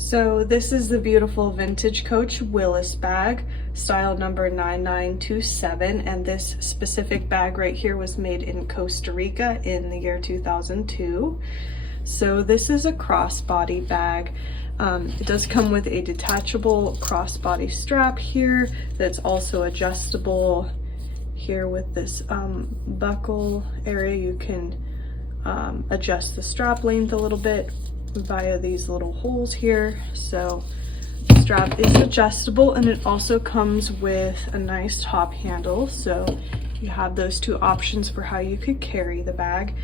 So this is the beautiful Vintage Coach Willis bag, style number 9927, and this specific bag right here was made in Costa Rica in the year 2002. So this is a crossbody bag. It does come with a detachable crossbody strap here that's also adjustable. Here with this buckle area, you can adjust the strap length a little bit via these little holes here. So the strap is adjustable, and it also comes with a nice top handle, so you have those two options for how you could carry the bag.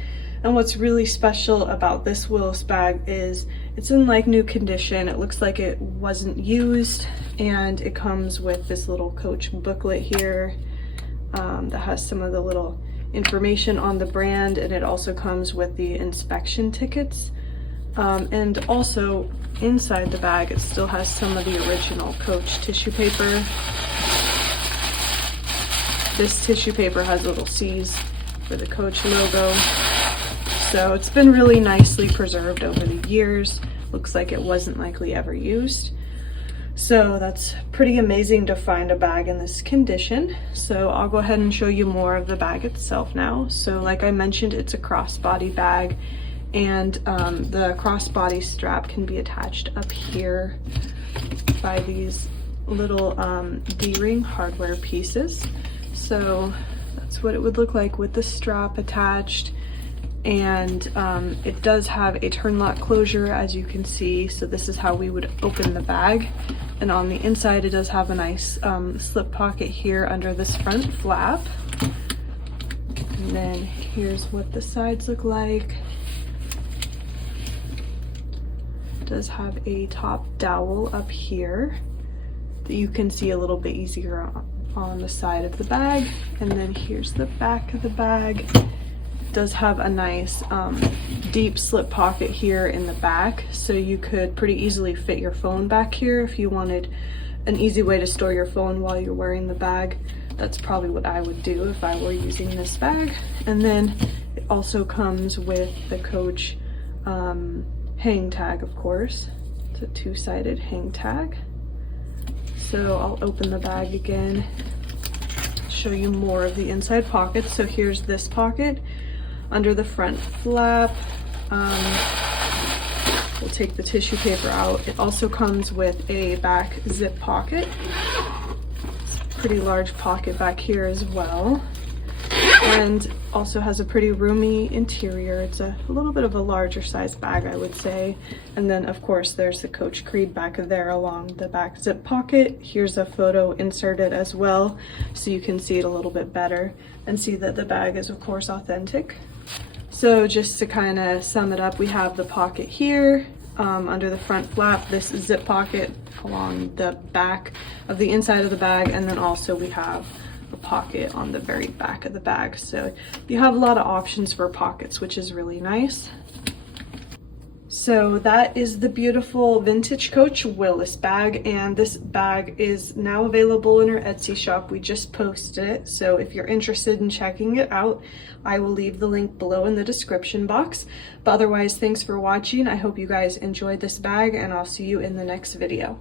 And what's really special about this Willis bag is it's in like new condition. It looks like it wasn't used, and it comes with this little Coach booklet here that has some of the little information on the brand, and it also comes with the inspection tickets. And also inside the bag, it still has some of the original Coach tissue paper. This tissue paper has little C's for the Coach logo. So it's been really nicely preserved over the years. Looks like it wasn't likely ever used. So that's pretty amazing to find a bag in this condition. So I'll go ahead and show you more of the bag itself now. So like I mentioned, it's a crossbody bag, and the crossbody strap can be attached up here by these little D-ring hardware pieces. So that's what it would look like with the strap attached. And it does have a turn lock closure, as you can see. So this is how we would open the bag. And on the inside, it does have a nice slip pocket here under this front flap. And then here's what the sides look like. It does have a top dowel up here that you can see a little bit easier on the side of the bag. And then here's the back of the bag. Does have a nice deep slip pocket here in the back, so you could pretty easily fit your phone back here if you wanted an easy way to store your phone while you're wearing the bag. That's probably what I would do if I were using this bag. And then it also comes with the Coach hang tag, of course. It's a two-sided hang tag. So I'll open the bag again, show you more of the inside pockets. So here's this pocket under the front flap. We'll take the tissue paper out. It also comes with a back zip pocket. It's a pretty large pocket back here as well, and also has a pretty roomy interior. It's a little bit of a larger size bag, I would say. And then of course there's the Coach creed back there along the back zip pocket. Here's a photo inserted as well, so you can see it a little bit better and see that the bag is of course authentic. So just to kind of sum it up, we have the pocket here under the front flap, this zip pocket along the back of the inside of the bag, and then also we have a pocket on the very back of the bag. So you have a lot of options for pockets, which is really nice. So that is the beautiful Vintage Coach Willis bag, and this bag is now available in our Etsy shop. We just posted it, so if you're interested in checking it out, I will leave the link below in the description box. But otherwise, thanks for watching. I hope you guys enjoyed this bag, and I'll see you in the next video.